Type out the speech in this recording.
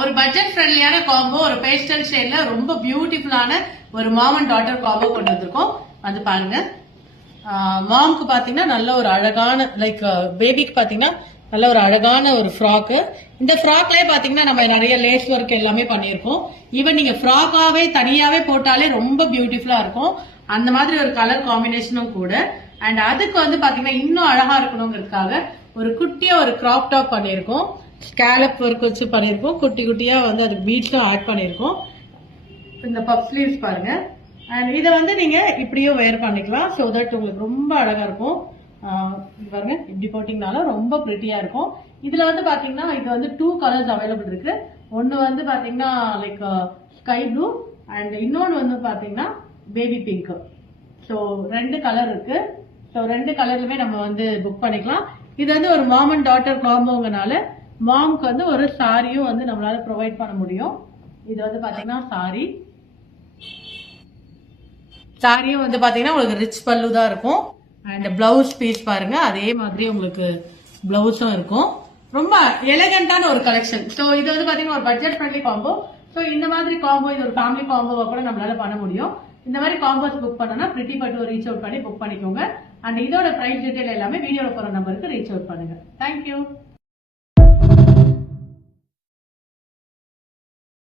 ஒரு budget ஃப்ரெண்ட்லியான combo, ஒரு pastel ஷேட்ல ரொம்ப பியூட்டிஃபுல்லான ஒரு மாம் அண்ட் டாட்டர் காம்போ கொண்டு வந்திருக்கோம். வந்து பாருங்க. மாம்க்கு பாத்தீங்கன்னா நல்ல ஒரு அழகான லைக் பேபிக்கு பாத்தீங்கன்னா நல்ல ஒரு அழகான ஒரு ஃப்ராக்கு. இந்த ஃப்ராக்லயே பாத்தீங்கன்னா நம்ம நிறைய லேஸ் ஒர்க் எல்லாமே பண்ணிருக்கோம். ஈவன் நீங்க ஃப்ராக்காவே தனியாவே போட்டாலே ரொம்ப பியூட்டிஃபுல்லா இருக்கும். அந்த மாதிரி ஒரு கலர் காம்பினேஷனும் கூட. அண்ட் அதுக்கு வந்து பாத்தீங்கன்னா இன்னும் அழகா இருக்கணுங்கிறதுக்காக ஒரு குட்டியா ஒரு கிராப் டாப் பண்ணிருக்கோம். ஸ்கேலப் ஒர்க் வச்சு பண்ணிருக்கோம். குட்டி குட்டியா வந்து அதுக்கு பீட்ஸும் ஆட் பண்ணிருக்கோம். இந்த பப் ஸ்லீவ்ஸ் பாருங்க. அண்ட் இதை வந்து நீங்க இப்படியும் வேர் பண்ணிக்கலாம். ஸோ தட் உங்களுக்கு ரொம்ப அழகா இருக்கும். பாருங்க இப்படி போட்டீங்கனாலும் ரொம்ப பிரிட்டியா இருக்கும். இதுல வந்து பாத்தீங்கன்னா இது வந்து 2 கலர்ஸ் அவைலபிள் இருக்கு. ஒன்னு வந்து பாத்தீங்கன்னா லைக் ஸ்கை ப்ளூ அண்ட் இன்னொன்னு வந்து பாத்தீங்கன்னா பேபி பிங்க். ஸோ 2 கலர் இருக்கு. ஸோ 2 கலர்லுமே நம்ம வந்து புக் பண்ணிக்கலாம். இது வந்து ஒரு மாம் அண்ட் டாட்டர் காம்போங்கனால மாம்க்கு வந்து ஒரு சாரியும் வந்து நம்மளால ப்ரொவைட் பண்ண முடியும். இது வந்து பாத்தீங்கன்னா சாரியும் வந்து பாத்தீங்கன்னா உங்களுக்கு ரிச் பல்லு தான் இருக்கும். அண்ட் பிளவுஸ் பீஸ் பாருங்க, அதே மாதிரி உங்களுக்கு பிளவுஸும் இருக்கும். ரொம்ப எலகண்டான ஒரு கலெக்ஷன். ஸோ இது வந்து பாத்தீங்கன்னா ஒரு பட்ஜெட் ஃப்ரெண்ட்லி காம்போ. ஸோ இந்த மாதிரி காம்போ, இது ஒரு ஃபேமிலி காம்போவை கூட நம்மளால பண்ண முடியும். இந்த மாதிரி காம்போஸ் புக் பண்ணனா பிரிட்டி பட்டு ரீச் அவுட் பண்ணி புக் பண்ணிக்கோங்க. அண்ட் இதோட பிரைஸ் டீடைல் எல்லாமே வீடியோல போற நம்பருக்கு ரீச் அவுட் பண்ணுங்க. தேங்க்யூ.